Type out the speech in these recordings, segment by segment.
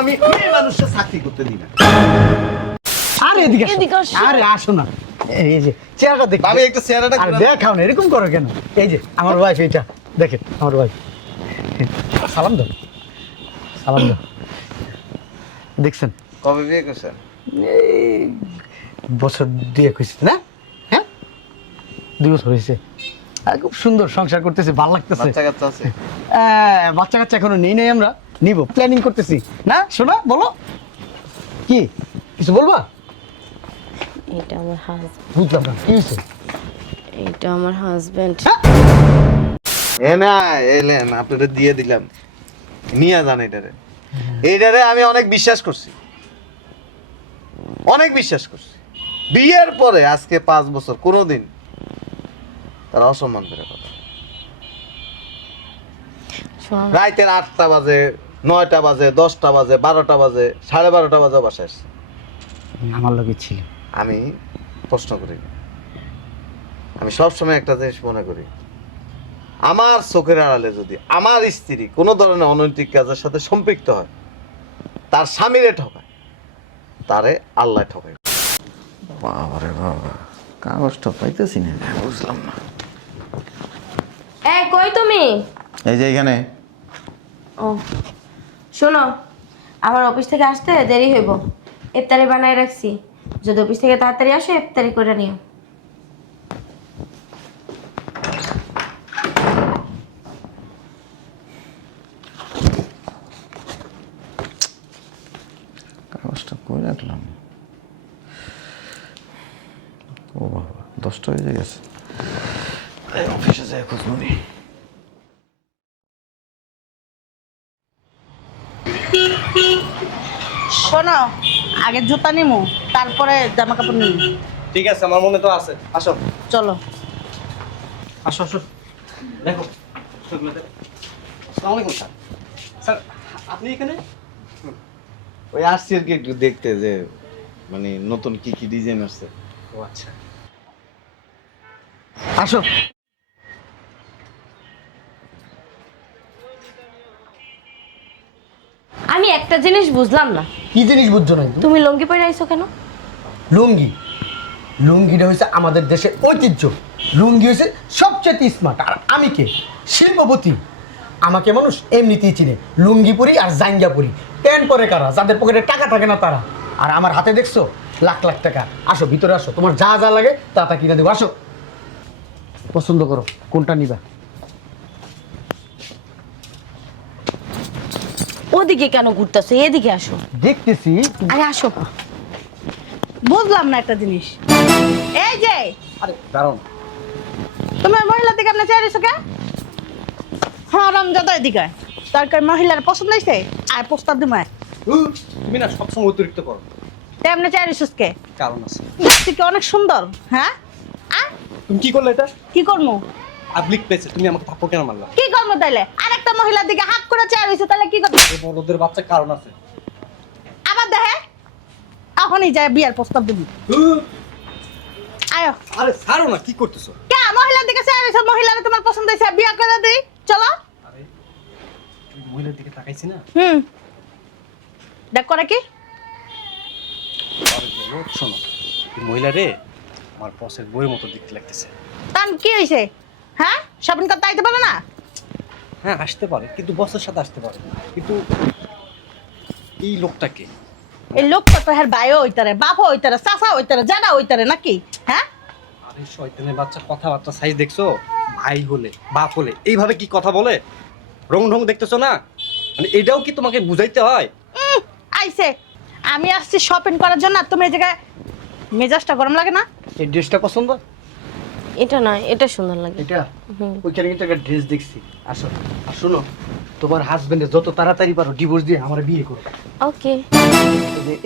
আমি মেয়ে মানুষের চাকরি করতে দিই না। আরে এদিকে আরে আসো না, এই যে চেহারাটা দেখ ভাবি একটু চেহারাটা আর দেখাও না, এরকম করো কেন? এই যে আমার ওয়াইফ, এটা দেখেন আমার ওয়াইফ। সালাম দাও, সালাম দাও। দেখছেন কবে বিয়ে করছেন? এই বছর 2 হয়েছে না? হ্যাঁ 2 বছর হয়েছে। আর খুব সুন্দর সংসার করতেছে, ভালো লাগতেছে। বাচ্চা কাচ্চা আছে? বাচ্চা কাচ্চা এখনো নেই নাই, আমরা নিব, প্ল্যানিং করতেছি না। শোনা বলো, কি কিছু বলবা? এটা আমার হাজবেন্ড। বুঝলাম না কি হয়েছে। এটা আমার হাজবেন্ড। এ না এলেন, আপনাদের দিয়ে দিলাম, নিয়ে যান এটারে। এইটারে আমি অনেক বিশ্বাস করছি, অনেক বিশ্বাস করছি। বিয়ের পরে আজকে 5 বছর কোনোদিন তারা অসম্মান করে কথা। শোনো, রাইতের 8টা বাজে, 9টা বাজে, 10টা বাজে, 12টা বাজে, 12:30টা বাজে বাসায় আসছে। আমার লোকে ছিল। আমি প্রশ্ন করি, আমি সবসময় একটা জিনিস মনে করি, আমার চোখের আড়ালে যদি আমার স্ত্রী কোনো ধরনের অনৈতিক কাজের সাথে সম্পৃক্ত হয়, তার স্বামীরে ঠকায়, তারে আল্লাহ ঠকায়। বাবারে বাবা, কাগজটা পাইতেছি না, বুঝলাম না। কই তুমি? এই যে এখানে। ও শোনো, আমার অফিস থেকে আসতে দেরি হইব, ইফতারি বানায় রাখছি। যদি অফিস থেকে তাড়াতাড়ি আসো, ইফতারি করে নিও। কাগজটা কই রাখলাম? ও বাবা, 10টা বেজে গেছে। অফিসে যাই খুঁজবো নি। শোনো, আগে জুতা নিমু, তারপরে জামা কাপড় নিমু। ঠিক আছে, আমার মনে তো আছে। আসো চলো। আসো আসো, দেখো আসসালামু আলাইকুম স্যার। স্যার আপনি এখানে? ওই আসছি আর কি একটু দেখতে, যে মানে নতুন কি কি ডিজাইন আসছে। ও আচ্ছা। আসো। আমি একটা জিনিস বুঝলাম না, কি জিনিস বুঝছো না? তুমি লুঙ্গি পরে আইছো কেন? লুঙ্গি, লুঙ্গিটা হয়েছে আমাদের দেশের ঐতিহ্য। লুঙ্গি হয়েছে সবচেয়ে স্মার্ট। আর আমি কে? শিল্পপতি। আমাকে মানুষ এমনিতেই চিনে, লুঙ্গি পরি আর জাঙ্গিয়া পরি। প্যান্ট পরে কারা? যাদের পকেটে টাকা থাকে না তারা। আর আমার হাতে দেখছো লাখ লাখ টাকা। আসো ভিতরে আসো, তোমার যা যা লাগে তা তা কিনে দেবো। আসো, পছন্দ করো কোনটা নিবা। ওদিকে কেন ঘুরতেছো? এদিকে আসো। দেখতেছি। আরে আসো। বুঝলাম না একটা জিনিস। এই যে আরে দাঁড়াও, তুমি মহিলা দিকে আপনি চাইছো কে? হারাম জাদা এদিকে। তার মহিলার পছন্দ হয়েছে, আর প্রস্তাব দিমায় তুমি না সবসময় অতিরিক্ত করো। তেমনি চাইছিস কে? কারণ আছে। দেখছি কি অনেক সুন্দর। হ্যাঁ তুমি কি করলে এটা? কি করবো? পাবলিক প্লেসে তুমি আমাকে থাপ্পড় কেন মারলা? কি করবো তাইলে? আরেকটা মহিলার দিকে হাত করে চাইছে, তাহলে কি করবো? এই বড়দের বাচ্চা কারণ আছে। আবার দেখে এখনই যায় বিয়ার প্রস্তাব দিবি। আয়ো। আরে ছাড়ো না, কি করতেছো? কে মহিলার দিকে চাইছো? মহিলারা তোমার পছন্দ হয়েছে, বিয়া করে দিই চলো। আরে তুমি মহিলার দিকে তাকাইছি না? দেখ করে কি? আরে বলো, শোনো, এই মহিলা রে আমার বসের বইয়ের মতো দেখতে লাগতেছে। তান কি হয়েছে? হ্যাঁ শপিং করতে আইতে পারো না? হ্যাঁ আসতে পারে, কিন্তু বসের সাথে আসতে পারে, কিন্তু এই লোকটাকে এই লোকটা তো হ্যাঁ ভাইও হইতারে, বাপও হইতারে, চাচা হইতারে, জানা হইতারে নাকি? হ্যাঁ আরে শয়তানের বাচ্চা, কথাবার্তা সাইজ দেখছো? ভাই হলে বাপ হলে এইভাবে কি কথা বলে? রং ঢং দেখতেছো না? মানে এটাও কি তোমাকে বুঝাইতে হয়? আইছে, আমি আসছি শপিং করার জন্য, আর তুমি এই জায়গায় মেজাজটা গরম লাগে না? এই ড্রেসটা পছন্দ? এটা না, এটা সুন্দর লাগে। এটা ওইখানে কিন্তু একটা ড্রেস দেখছি। আসো আর শোনো, তোমার হাজবেন্ডে যত তাড়াতাড়ি পারো ডিভোর্স দিয়ে আমার বিয়ে করো। ওকে।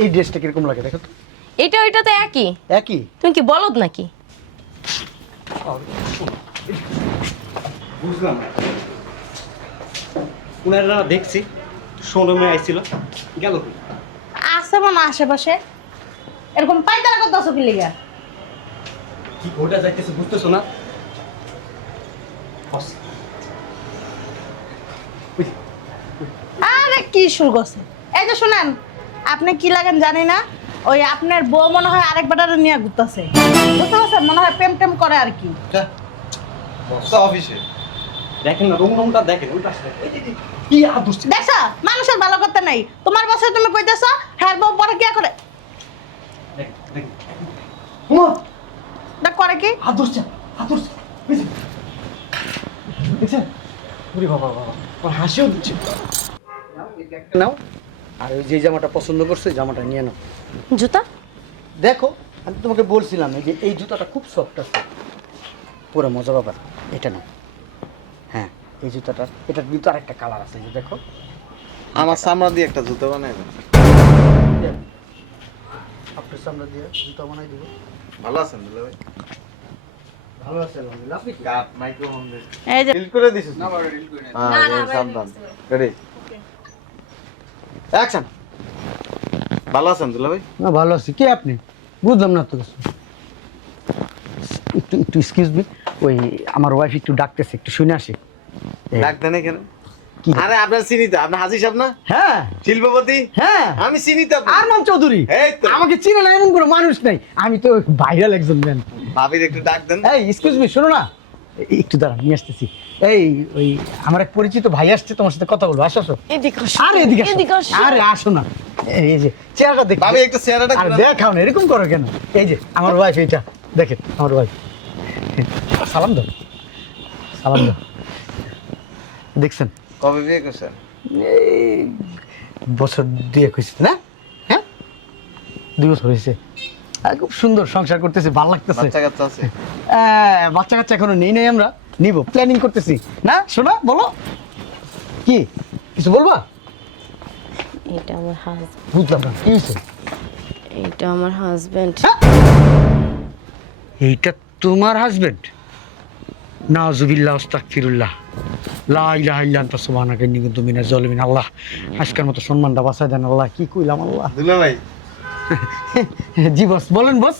এই ড্রেসটা কিরকম লাগে দেখো তো। এটা ওইটা তো একই। একই? তুমি কি বলদ নাকি? বুঝলাম না, ওনারা দেখছি শোরুমে আইছিল, গেল কি? আছে মনে আশেপাশে, এরকম পাইতারা করতেছো কি লিগা? কি ঘটা যাইতেছে বুঝতেছো না? বস, আরে কি শুরু করছে? এই যে শুনেন, আপনি কি লাগেন জানি না, ওই আপনার বউ মনে হয় আরেক বেটারে নিয়ে ঘুরতেছে, বুঝতে পারছেন? মনে হয় প্রেম টেম করে আর কি। অফিসে দেখেন না রং দেখেন ওই পাশে দেখেন। এই যে, কি আর দুষ্টি দেখছো মানুষের ভালো করতে নাই, তোমার বসে তুমি কইতেছো হ্যাঁ বউ পরে কি করে, দেখেন দেখেন ওমা তা করে কি? হাত ধরছে বুঝছেন দেখছেন ওরে বাবা বাবা ওর হাসিও দিচ্ছে নাও, আর ওই যে জামাটা পছন্দ করছে জামাটা নিয়ে নাও। জুতা? দেখো, আমি তোমাকে বলছিলাম এই যে এই জুতাটা খুব সফট আছে, পুরো মজা ব্যাপার। এটা নাও। হ্যাঁ, এই জুতাটা, এটার কিন্তু আরেকটা কালার আছে, এই যে দেখো। আমার চামড়া দিয়ে একটা জুতো বানাই দেন। আপনার সামনে দিয়ে জুতা বানাই দিব। ভালো আছেন দুলা ভাই? ভালো আছে আলহামদুলিল্লাহ। আপনি কি? কাট মাইক্রোফোন দিয়ে এই যে ডিল করে দিছিস না? ডিল করে নেন। হ্যাঁ, না, সাবধান। Ready, action. ভালো আছেন দুলা ভাই? না, ভালো আছি। কে আপনি? বুঝলাম না তো কিছু। একটু একটু এক্সকিউজ মি, ওই আমার ওয়াইফ একটু ডাকতেছে, একটু শুনে আসি। এই, ডাক দেন কেন? কি? আরে আপনার চিনি তো, আপনি হাজি সাহেব না? হ্যাঁ শিল্পপতি? হ্যাঁ, আমি চিনি তো আপনাকে। আরমান চৌধুরী। এই তো। আমাকে চিনে না এমন কোনো মানুষ নাই, আমি তো ভাইরাল একজন ম্যান। ভাবির একটু ডাক দেন। এই এক্সকিউজ মি, শোনো না, একটু দাঁড়ান, নিয়ে আসতেছি। এই ওই আমার এক পরিচিত ভাই আসছে, তোমার সাথে কথা বলবো, আসো আসো। এদিকে আসো। আরে এদিকে এদিকে আসো। আসো। আরে আসো না, এই যে চেহারাটা দেখ। ভাবি একটু চেহারাটা আর ঘুরান। দেখাও না, এরকম করো কেন? এই যে আমার ওয়াইফ, এইটা দেখেন আমার ওয়াইফ। সালাম দাও, সালাম দাও। দেখছেন, কবে বিয়ে করছেন? এই বছর 2 হয়েছে না? হ্যাঁ, 2 বছর হয়েছে। আর খুব সুন্দর সংসার করতেছে, ভালো লাগতেছে। বাচ্চা কাচ্চা আছে? বাচ্চা কাচ্চা এখনো নেই নাই, আমরা নিব, প্ল্যানিং করতেছি না। শোনা, বলো কি কিছু বলবা? এটা আমার হাজবেন্ড। বুঝলাম না, কি হয়েছে? এটা আমার হাজবেন্ড। এইটা তোমার হাজবেন্ড? নাউজুবিল্লাহ, আস্তাগফিরুল্লাহ, লা ইলাহা ইল্লা আনতা সুবহানাকা ইন্নী কুনতু মিনাজ জালিমিন। আল্লাহ, আজকের মতো সম্মানটা বাঁচায় দেন আল্লাহ। কি কইলাম আল্লাহ। দুলা ভাই জি বস, বলেন বস।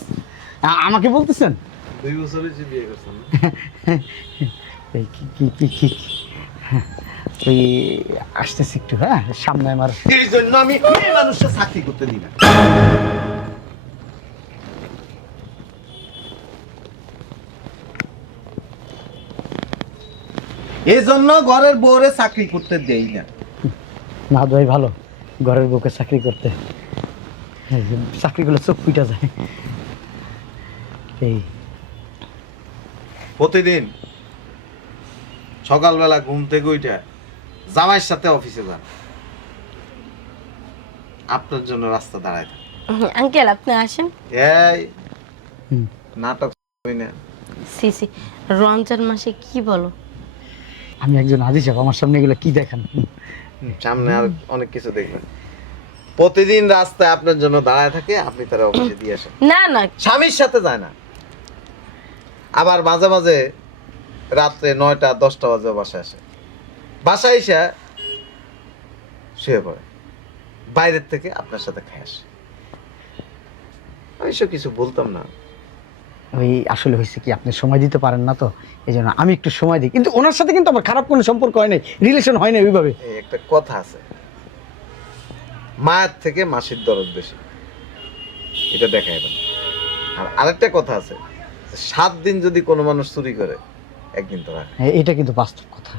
আমাকে বলতেছেন? 2 বছর হয়েছে বিয়ে করছেন না? এই কি এই আসতেছি একটু, হ্যাঁ সামনে আমার। এই জন্য আমি মেয়ে মানুষের চাকরি করতে দিই না। এই জন্য ঘরের বউরে চাকরি করতে দেই না। না ভাই, ভালো ঘরের বউকে চাকরি করতে, চাকরিগুলো চোখ পিটা যায়। এই প্রতিদিন সকালবেলা ঘুম থেকে উঠে জামাইয়ের সাথে অফিসে যান, আপনার জন্য রাস্তা দাঁড়ায় থাকে। আঙ্কেল আপনি আসেন। এই হুম। নাটক হই না। সিসি রমজান মাসে কি বলো? আমি একজন হাজি সাহেব, আমার সামনে এগুলো কি দেখান? সামনে আর অনেক কিছু দেখবেন। প্রতিদিন রাস্তায় আপনার জন্য দাঁড়ায় থাকে, আপনি তারা অফিসে দিয়ে আসেন। না না, স্বামীর সাথে যায় না। আবার মাঝে মাঝে রাত্রে 9টা 10টা বাজে বাসায় আসে, বাসায় এসে শুয়ে পড়ে, বাইরের থেকে আপনার সাথে খেয়ে আসে। আমি সব কিছু বলতাম না। ওই আসলে হয়েছে কি, আপনি সময় দিতে পারেন না, তো এই জন্য আমি একটু সময় দিই। কিন্তু ওনার সাথে কিন্তু আমার খারাপ কোনো সম্পর্ক হয় নাই, রিলেশন হয় নাই ওইভাবে। এই একটা কথা আছে, মায়ের থেকে মাসির দরদ বেশি, এটা দেখাইবেন। আর আরেকটা কথা আছে, 7 দিন যদি কোনো মানুষ চুরি করে, একদিন তো রাখে। এটা কিন্তু বাস্তব কথা।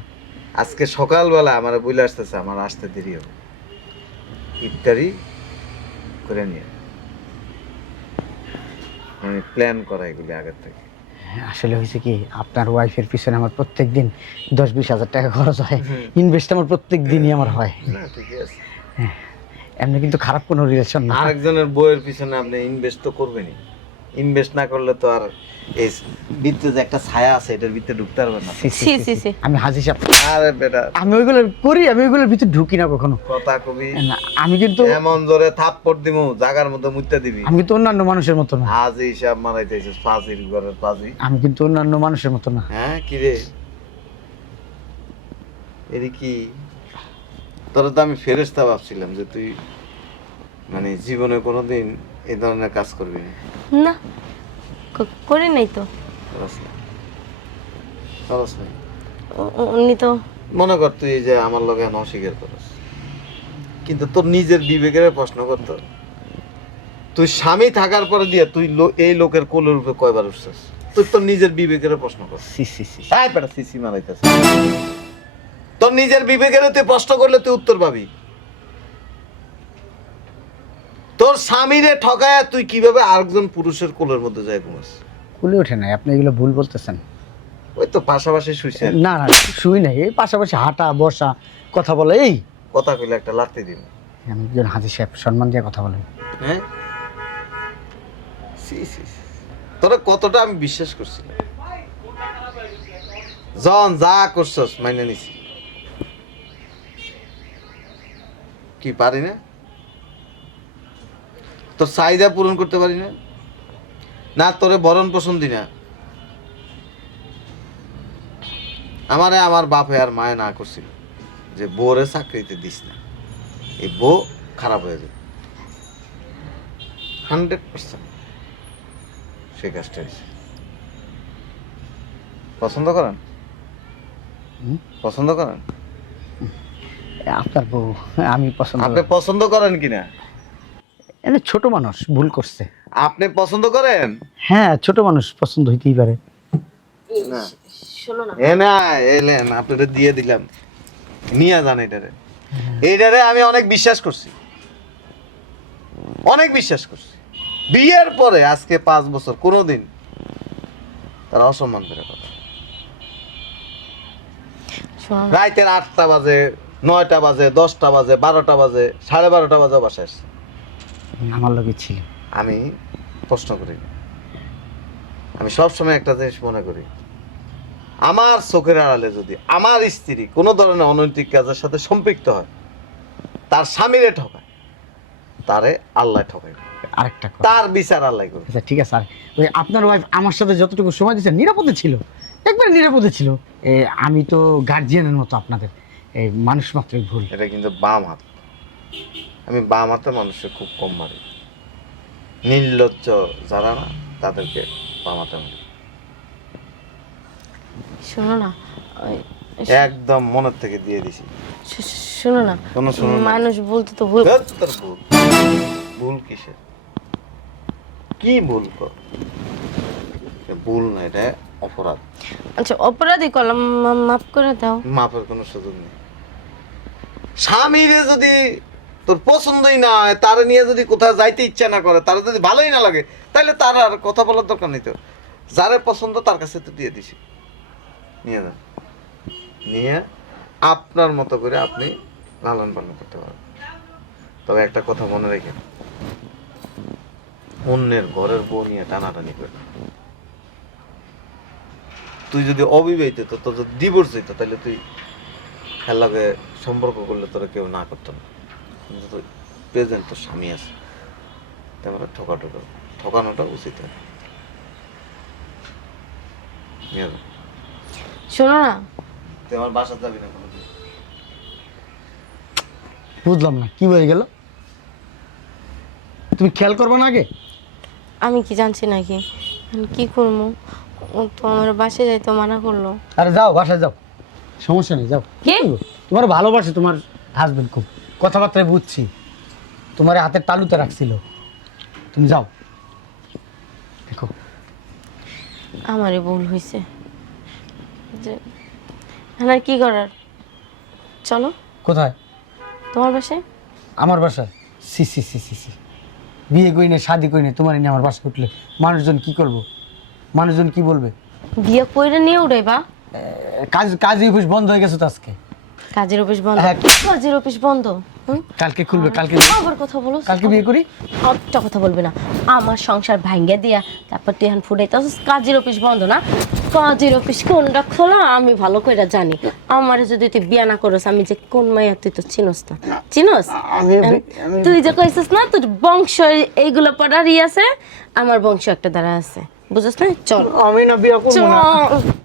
আজকে সকালবেলা আমার বলে আসতেছে, আমার আসতে দেরি হবে, ইফতারি করে নিয়ে। আমি প্ল্যান করা এগুলি আগের থেকে। আসলে হয়েছে কি, আপনার ওয়াইফের পিছনে আমার প্রত্যেক দিন 10-20 হাজার টাকা খরচ হয়, ইনভেস্ট আমার প্রত্যেক দিনই আমার হয়। না ঠিকই আছে, এমনি কিন্তু খারাপ কোনো রিলেশন না। আরেকজনের বইয়ের পিছনে আপনি ইনভেস্ট তো করবেনই। ইনভেস্ট না করলে তো আর এই ভিতরে যে একটা ছায়া আছে, এটার ভিতরে ঢুকতে পারবেন না। সি সি সি। আমি হাজি সাহেব, আরে বেটা, আমি ওইগুলো করি, আমি ওইগুলোর ভিতরে ঢুকি না কখনো। কথা কবি না, আমি কিন্তু এমন জোরে থাপ্পড় দিমু জাগার মধ্যে মুইতা দিবি। আমি কিন্তু অন্যান্য মানুষের মতো না। আজ হিসাব মারাইতেছিস ফাজির ঘরের ফাজি। আমি কিন্তু অন্যান্য মানুষের মতো না। হ্যাঁ কি রে, এর কি তোর তো আমি ফেরেশতা ভাবছিলাম যে তুই মানে জীবনে কোনোদিন এই ধরনের কাজ করবি না। না করে নাই তো। খরচ নাই, খরচ নাই। উনি তো মনে কর তুই এই যে আমার লগে অস্বীকার করস, কিন্তু তোর নিজের বিবেকের প্রশ্ন করতো, তুই স্বামী থাকার পরে দিয়ে তুই এই লোকের কোলের উপরে কয়বার উঠছিস? তুই তোর নিজের বিবেকের প্রশ্ন কর। সি সি সি তাই বেটা সিসি মারাইতেছে। তোর নিজের বিবেকের তুই প্রশ্ন করলে তুই উত্তর পাবি। তোর স্বামীরে ঠকায় তুই কিভাবে আরেকজন পুরুষের কোলের মধ্যে যায় ঘুমাস? কুলে ওঠে নাই, আপনি এগুলো ভুল বলতেছেন। ওই তো পাশাপাশি শুইছে, না না, শুই নাই, এই পাশাপাশি হাঁটা বসা কথা বলে। এই কথা কইলে একটা লাত্তি দিন। আমি একজন হাজির সাহেব, সম্মান দিয়ে কথা বলেন। হ্যাঁ, সি সি সি। তোরা কতটা আমি বিশ্বাস করছিলাম, জন যা করছস মাইনে নিছি। কি পারি না? তোর চাহিদা পূরণ করতে পারি না, না তোরে ভরণ পোষণ দি না। আমারে আমার বাপে আর মায়ে না করছিল যে বউরে চাকরিতে দিস না, এই বউ খারাপ হয়ে যাবে। 100% সেই কাজটা হয়েছে। পছন্দ করেন? পছন্দ করেন? আপনার বউ আমি পছন্দ আপনি পছন্দ করেন কিনা? এনে ছোট মানুষ ভুল করছে। আপনি পছন্দ করেন? হ্যাঁ, ছোট মানুষ পছন্দ হইতেই পারে। না শোনো না, এ না এলেন আপনাদের দিয়ে দিলাম, নিয়ে যান এটারে। এইটারে আমি অনেক বিশ্বাস করছি, অনেক বিশ্বাস করছি। বিয়ের পরে আজকে 5 বছর কোনোদিন তারা অসম্মান করে কথা। শোনো না, রাইতের 8টা বাজে, 9টা বাজে, 10টা বাজে, 12টা বাজে, 12:30টা বাজে বাসায় আসছে। আমার লোকে ছিল। আমি প্রশ্ন করি, আমি সবসময় একটা জিনিস মনে করি, আমার চোখের আড়ালে যদি আমার স্ত্রী কোনো ধরনের অনৈতিক কাজের সাথে সম্পৃক্ত হয়, তার স্বামীরে ঠকায়, তারে আল্লাহ ঠকায়, আরেকটা কথা, তার বিচার আল্লাহ করবে। আচ্ছা ঠিক আছে। আর ওই আপনার ওয়াইফ আমার সাথে যতটুকু সময় দিয়েছে নিরাপদে ছিল, একবার নিরাপদে ছিল। আমি তো গার্জিয়ানের মতো আপনাদের, এই মানুষ মাত্রই ভুল। এটা কিন্তু বাম হাত। আমি বাম হাতে মানুষকে খুব কম মারি, নির্লজ্জ যারা না তাদেরকে বাম হাতে মারি। শোনো না, একদম মনের থেকে দিয়ে দিছি। শোনো না, কোনো শোনো না। মানুষ বলতে তো ভুল। ধ্যাৎ, তোর ভুল। ভুল কিসের? কি ভুল কর? এটা ভুল না, এটা অপরাধ। আচ্ছা, অপরাধী করলাম, মাফ করে দাও। মাপের কোনো সুযোগ নেই। স্বামীরে যদি তোর পছন্দই না হয়, তারা নিয়ে যদি কোথাও যাইতে ইচ্ছা না করে, তারা যদি ভালোই না লাগে, তাহলে তার আর কথা বলার দরকার নেই। তো যারে পছন্দ তার কাছে তো দিয়ে দিছি, নিয়ে যান, নিয়ে আপনার মতো করে আপনি লালন পালন করতে পারবেন। তবে একটা কথা মনে রেখে, অন্যের ঘরের বউ নিয়ে টানাটানি করে না। তুই যদি অবিবাহিত তো তোর যদি ডিভোর্স হইত, তাহলে তুই খেলাকে সম্পর্ক করলে তোরা কেউ না করতো না। কিন্তু তুই প্রেজেন্ট তোর স্বামী আছে, তেমন ঠকানোটা উচিত হয়। নিয়ে যা। শোনো না, তুই আমার বাসা যাবি না কোনো দিন। বুঝলাম না কি হয়ে গেল, তুমি খেয়াল করবে না আগে? আমি কি জানছি নাকি? আমি কি করবো? ও তো আমার বাসে যাইতে মানা করলো। আরে যাও, বাসায় যাও, সমস্যা নেই, যাও। কি? তোমার ভালোবাসে তোমার হাজবেন্ড খুব, কথাবার্তায় বুঝছি, তোমার হাতের তালুতে রাখছিল, তুমি যাও। দেখো আমারই ভুল হয়েছে, যে আর কি করার, চলো কোথায়? তোমার বাসায়। আমার বাসায়? সি সি সি সি সি, বিয়ে করি না, শাদি করি না, তোমার এনে আমার বাসায় উঠলে মানুষজন কি করবো, মানুষজন কি বলবে? বিয়ে কইরা নিয়ে উঠাইবা? কাজী অফিস বন্ধ হয়ে গেছে তো আজকে। কাজের অফিস বন্ধ? হ্যাঁ। কাজের অফিস বন্ধ? কালকে খুলবে, কালকে আবার কথা বলো, কালকে বিয়ে করি। একটা কথা বলবি না, আমার সংসার ভাঙ্গে দিয়া তারপর তুই এখন ফুটাইতে কাজের অফিস বন্ধ না? কাজের অফিস কোনটা খোলা আমি ভালো করে জানি। আমার যদি তুই বিয়া না করস, আমি যে কোন মাইয়া তুই তো চিনস না, চিনস? তুই যে কইছিস না তোর বংশ এইগুলো পড়ারই আছে, আমার বংশ একটা দ্বারা আছে, বুঝছ না? চল, আমি না বিয়ে করবো না। চল।